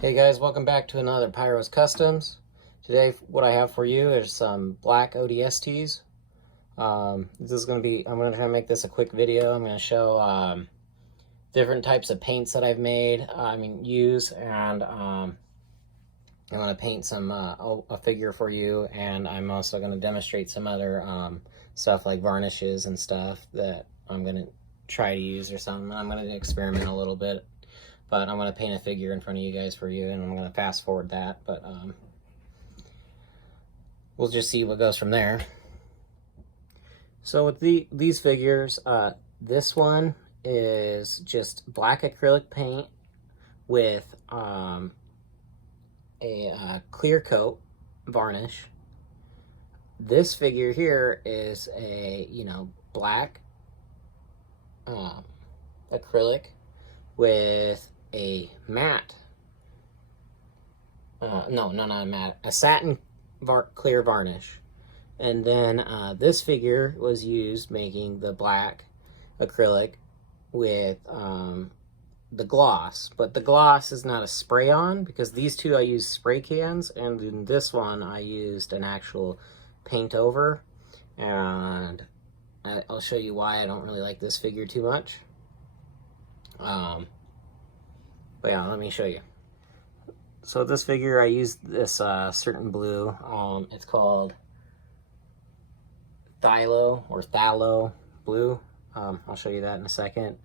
Hey guys, welcome back to another Pyros Customs. Today what I have for you is some black ODSTs. This is going to be, I'm going to try to make this a quick video. I'm going to show different types of paints that I've made, use, and I'm going to paint some, a figure for you, and I'm also going to demonstrate some other stuff like varnishes and stuff that I'm going to try to use or something. I'm going to experiment a little bit. But I'm going to paint a figure in front of you guys for you, and I'm going to fast forward that. But we'll just see what goes from there. So with these figures, this one is just black acrylic paint with a clear coat varnish. This figure here is a, black acrylic with a matte, not a matte, a satin clear varnish. And then this figure was used making the black acrylic with the gloss. But the gloss is not a spray on, because these two I used spray cans, and in this one I used an actual paint over. And I'll show you why I don't really like this figure too much. But yeah, let me show you. So this figure, I used this certain blue. It's called Phthalo blue. I'll show you that in a second.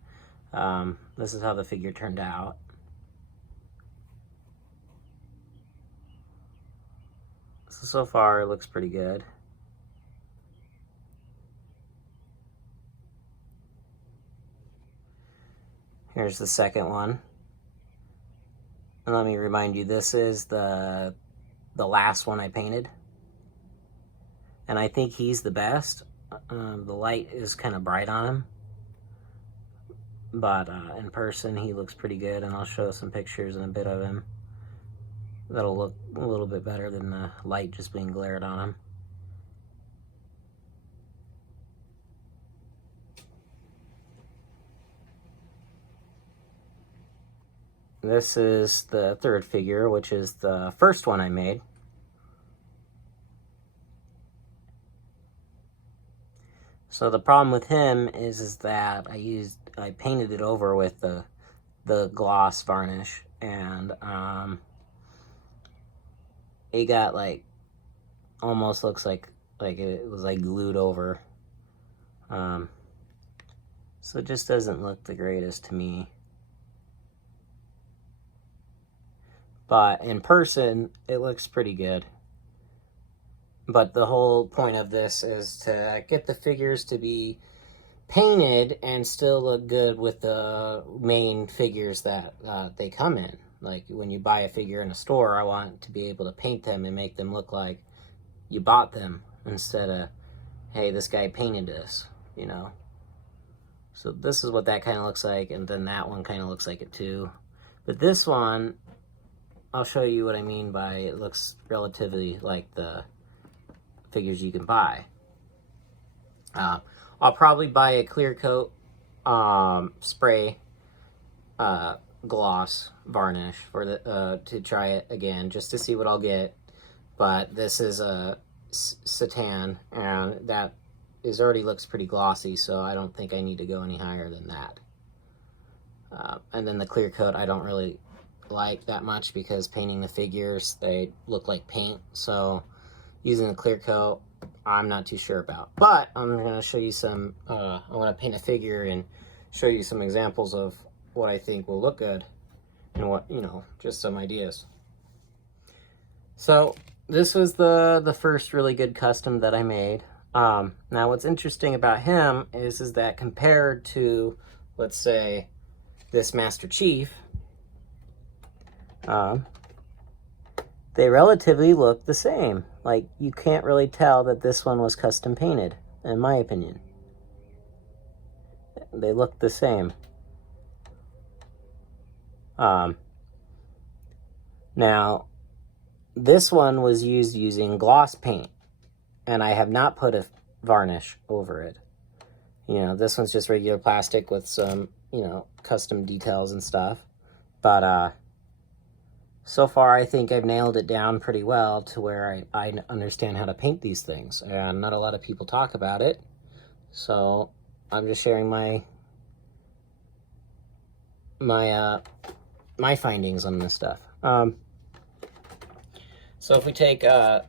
This is how the figure turned out. So far, it looks pretty good. Here's the second one. And let me remind you, this is the last one I painted. And I think he's the best. The light is kind of bright on him. But in person, he looks pretty good. And I'll show some pictures in a bit of him. That'll look a little bit better than the light just being glared on him. This is the third figure, which is the first one I made. So the problem with him is that I painted it over with the gloss varnish, and it got almost looks like it was glued over. So it just doesn't look the greatest to me. But in person, it looks pretty good. But the whole point of this is to get the figures to be painted and still look good with the main figures that they come in. Like when you buy a figure in a store, I want to be able to paint them and make them look like you bought them, instead of, hey, this guy painted this, you know. So this is what that kind of looks like, and then that one kind of looks like it too. But this one, I'll show you what I mean by it looks relatively like the figures you can buy. I'll probably buy a clear coat spray gloss varnish for the to try it again, just to see what I'll get. But this is a Satan, and that already looks pretty glossy, so I don't think I need to go any higher than that. And then the clear coat I don't really like that much, because painting the figures, they look like paint. So using a clear coat, I'm not too sure about. But I'm going to show you some, I want to paint a figure and show you some examples of what I think will look good, and what, just some ideas. So this was the first really good custom that I made. Now what's interesting about him is that compared to, let's say, this Master Chief, they relatively look the same. Like, you can't really tell that this one was custom painted, in my opinion. They look the same. Now, this one was using gloss paint, and I have not put a varnish over it. This one's just regular plastic with some, custom details and stuff. But So far, I think I've nailed it down pretty well to where I understand how to paint these things, and not a lot of people talk about it. So I'm just sharing my findings on this stuff. So if we take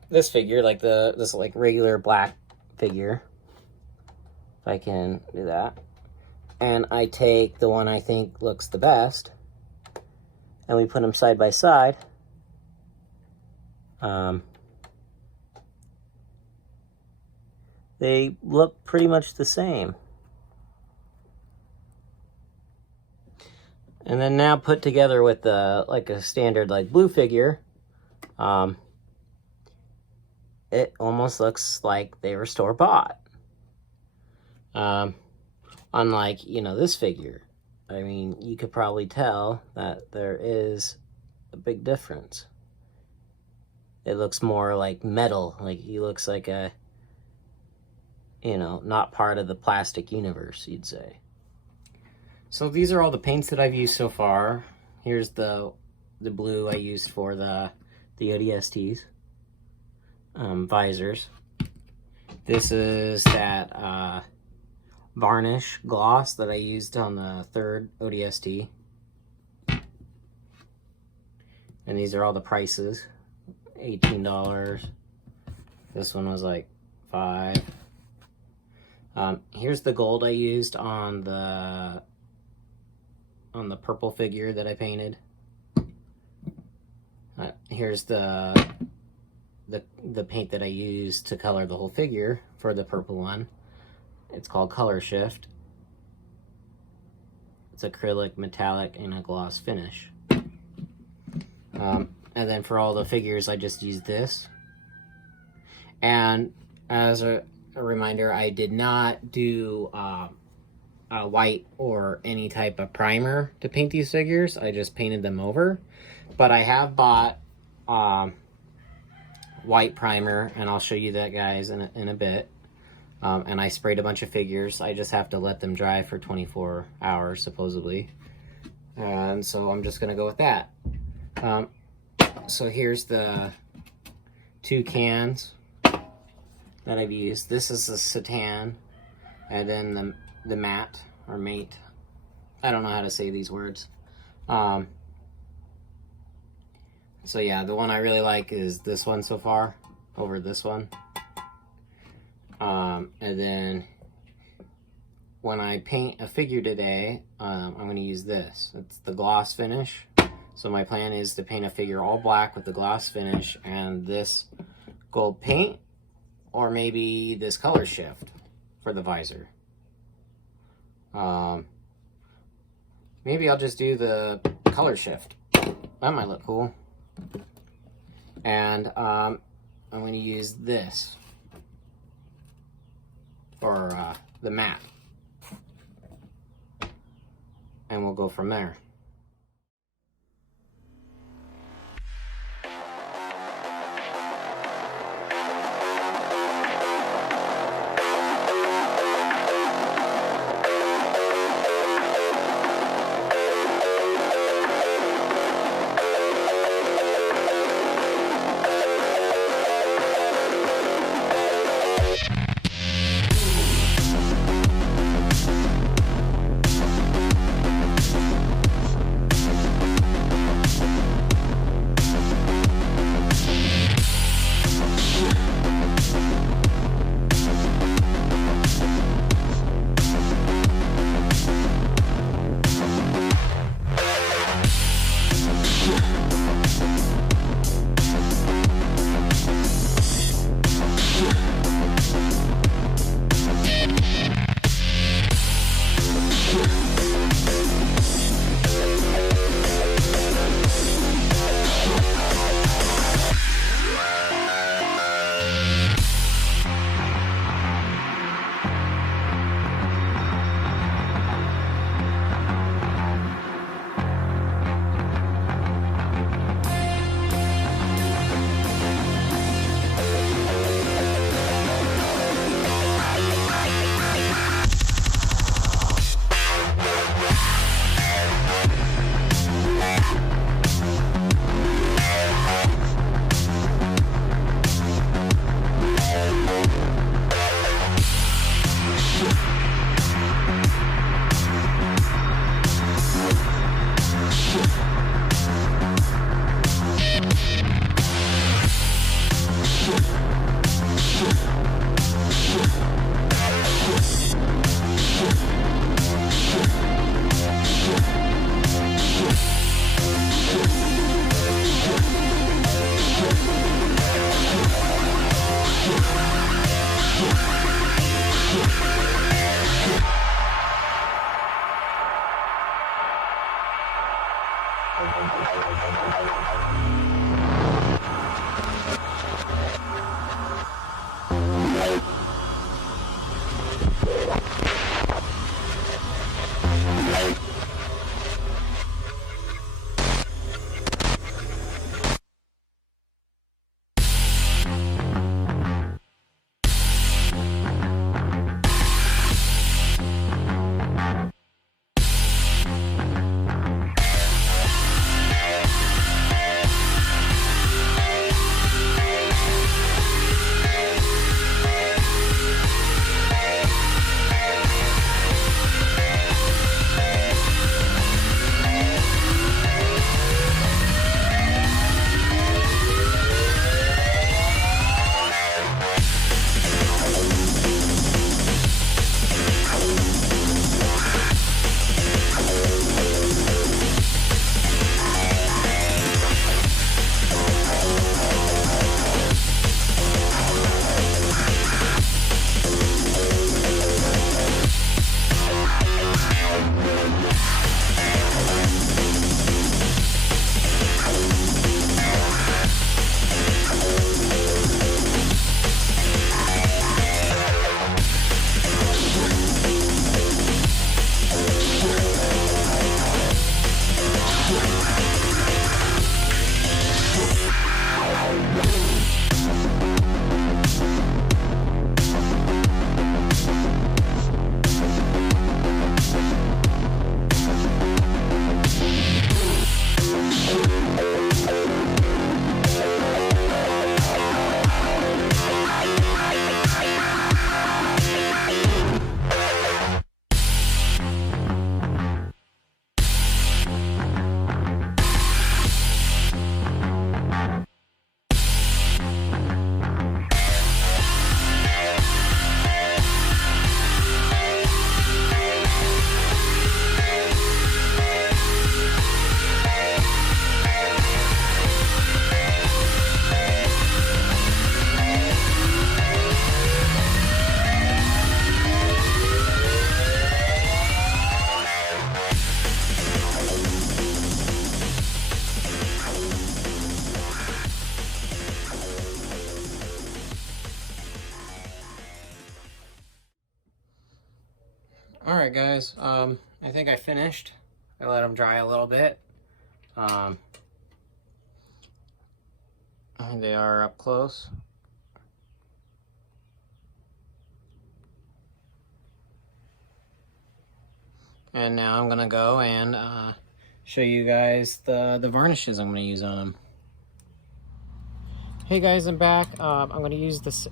this figure, like this like regular black figure, if I can do that, and I take the one I think looks the best, and we put them side by side, they look pretty much the same. And then now put together with like a standard like blue figure, it almost looks like they were store-bought. Unlike, you know, this figure. I mean, you could probably tell that there is a big difference. It looks more like metal, like he looks like a, you know, not part of the plastic universe, you'd say. So these are all the paints that I've used so far. Here's the blue I used for the ODSTs, visors. This is that varnish gloss that I used on the third ODST. And these are all the prices. $18. This one was like $5. Here's the gold I used on the purple figure that I painted. Here's the paint that I used to color the whole figure for the purple one. It's called Color Shift. It's acrylic, metallic, and a gloss finish. And then for all the figures, I just used this. And as a reminder, I did not do a white or any type of primer to paint these figures. I just painted them over. But I have bought white primer, and I'll show you that, guys, in a bit. And I sprayed a bunch of figures. I just have to let them dry for 24 hours, supposedly. And so I'm just going to go with that. So here's the 2 cans that I've used. This is the Satan, and then the matte, or mate. I don't know how to say these words. So yeah, the one I really like is this one so far, over this one. And then when I paint a figure today, I'm going to use this. It's the gloss finish. So my plan is to paint a figure all black with the gloss finish and this gold paint, or maybe this color shift for the visor. Maybe I'll just do the color shift. That might look cool. And I'm going to use this for the matte. And we'll go from there. Alright guys, I think I finished. I let them dry a little bit. They are up close. And now I'm gonna go and show you guys the varnishes I'm gonna use on them. Hey guys, I'm back. I'm gonna use the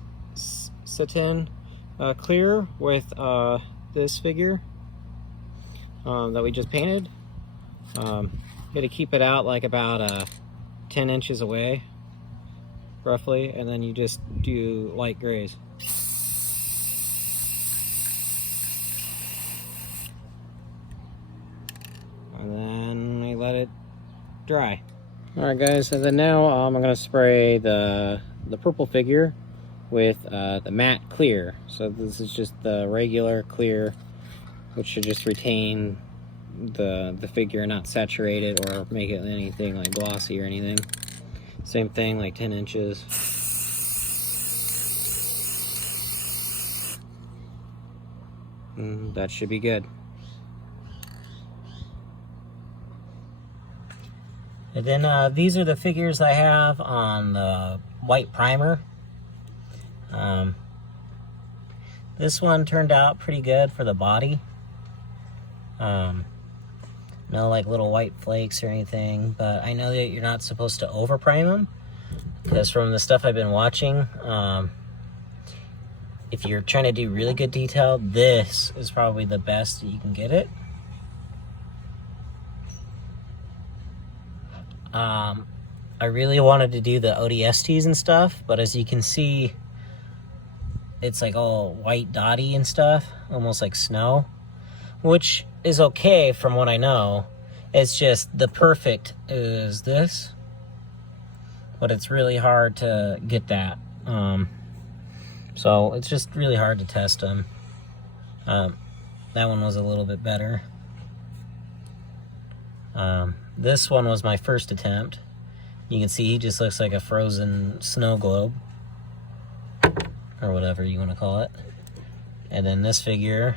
satin clear with this figure that we just painted. Gotta keep it out like about 10 inches away, roughly, and then you just do light grays. And then we let it dry. Alright guys, and then now I'm gonna spray the purple figure with the matte clear. So this is just the regular clear, which should just retain the figure, not saturate it or make it anything like glossy or anything. Same thing, like 10 inches. That should be good. And then these are the figures I have on the white primer. This one turned out pretty good for the body. No like little white flakes or anything, but I know that you're not supposed to over prime them, because from the stuff I've been watching, if you're trying to do really good detail, this is probably the best that you can get it. I really wanted to do the ODSTs and stuff, but as you can see, it's like all white dotty and stuff, almost like snow, which is okay from what I know. It's just the perfect is this, but it's really hard to get that. So it's just really hard to test them. That one was a little bit better. This one was my first attempt. You can see he just looks like a frozen snow globe, or whatever you want to call it. And then this figure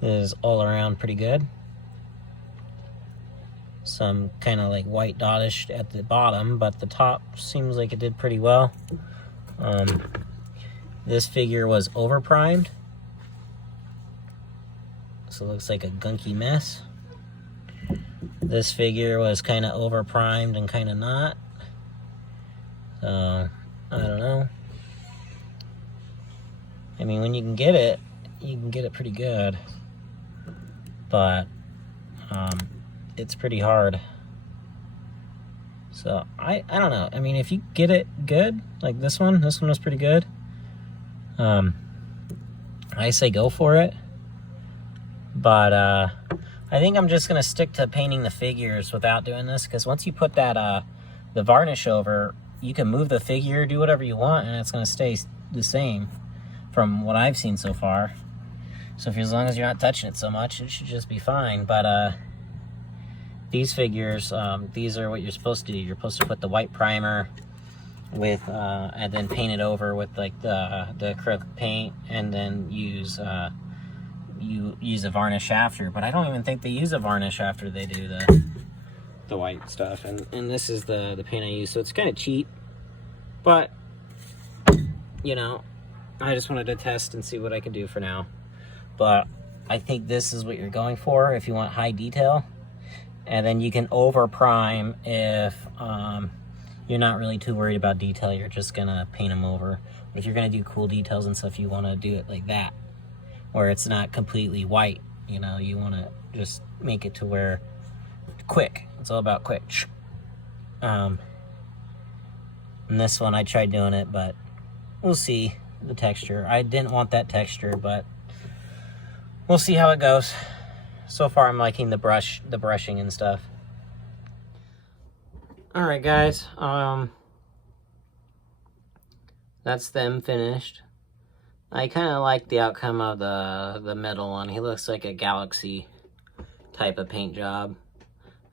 is all around pretty good. Some kind of like white dotish at the bottom, but the top seems like it did pretty well. This figure was over primed, so it looks like a gunky mess. This figure was kind of over primed and kind of not. So I don't know. I mean, when you can get it, you can get it pretty good, but it's pretty hard. So I don't know. I mean, if you get it good, like this one was pretty good. I say go for it, but I think I'm just gonna stick to painting the figures without doing this, because once you put that the varnish over, you can move the figure, do whatever you want, and it's gonna stay the same from what I've seen so far. So as long as you're not touching it so much, it should just be fine. But these figures, these are what you're supposed to do. You're supposed to put the white primer with and then paint it over with like the acrylic paint, and then use you use a varnish after. But I don't even think they use a varnish after they do the white stuff. And this is the paint I use, so it's kind of cheap, but you know, I just wanted to test and see what I could do for now. But I think this is what you're going for if you want high detail. And then you can over prime if you're not really too worried about detail. You're just gonna paint them over. But if you're gonna do cool details and stuff, you want to do it like that, where it's not completely white. You know, you want to just make it to where quick. It's all about quick. And this one I tried doing it, but we'll see the texture. I didn't want that texture, but we'll see how it goes. So far, I'm liking the brushing and stuff. All right, guys. That's them finished. I kind of like the outcome of the middle one. He looks like a galaxy type of paint job.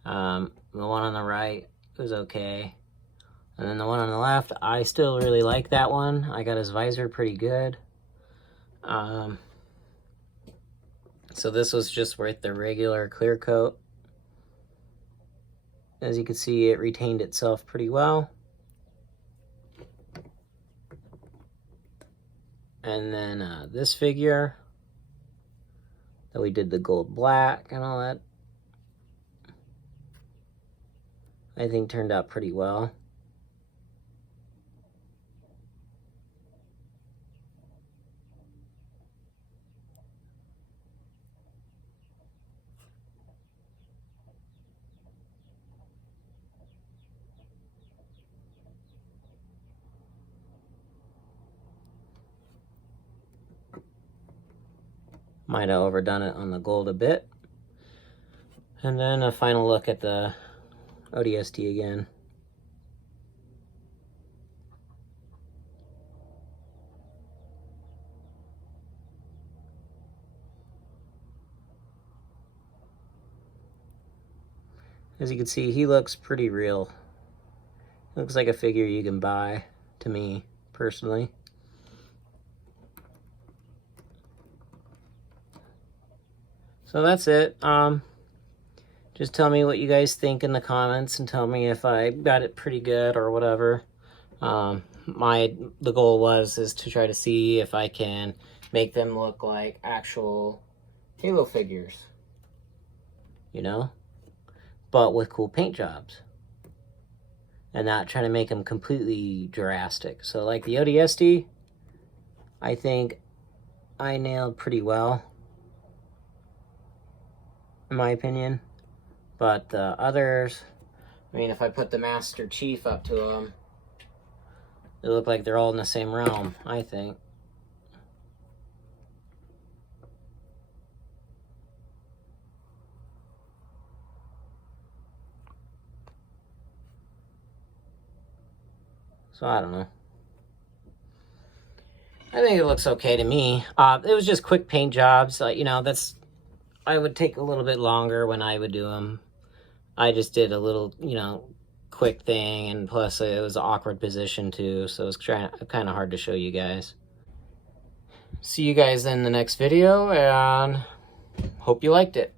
The one on the right was okay. And then the one on the left, I still really like that one. I got his visor pretty good. So this was just with the regular clear coat. As you can see, it retained itself pretty well. And then this figure, that we did the gold black and all that, I think turned out pretty well. Might have overdone it on the gold a bit. And then a final look at the ODST again. As you can see, he looks pretty real. Looks like a figure you can buy, to me, personally. So that's it. Just tell me what you guys think in the comments, and tell me if I got it pretty good or whatever. The goal is to try to see if I can make them look like actual Halo figures, you know, but with cool paint jobs, and not trying to make them completely drastic. So like the ODST, I think I nailed pretty well, in my opinion. But the others, I mean, if I put the Master Chief up to them, they look like they're all in the same realm, I think. So I don't know. I think it looks okay to me. It was just quick paint jobs. You know, I would take a little bit longer when I would do them. I just did a little, quick thing, and plus it was an awkward position too, so it was kind of hard to show you guys. See you guys in the next video, and hope you liked it.